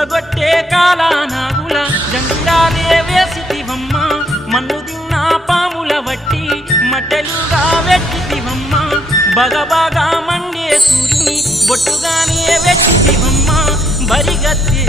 ఊరగొట్టే కాలానాగుల జంగిరాలే వేసితివమ్మ మన్ను తిన్న పాముల వట్టి మట్టెలుగా వెట్టితివమ్మ బగబగా మండే సూర్యుని బొట్టుగానే వెట్టితివమ్మ బరిగత్తే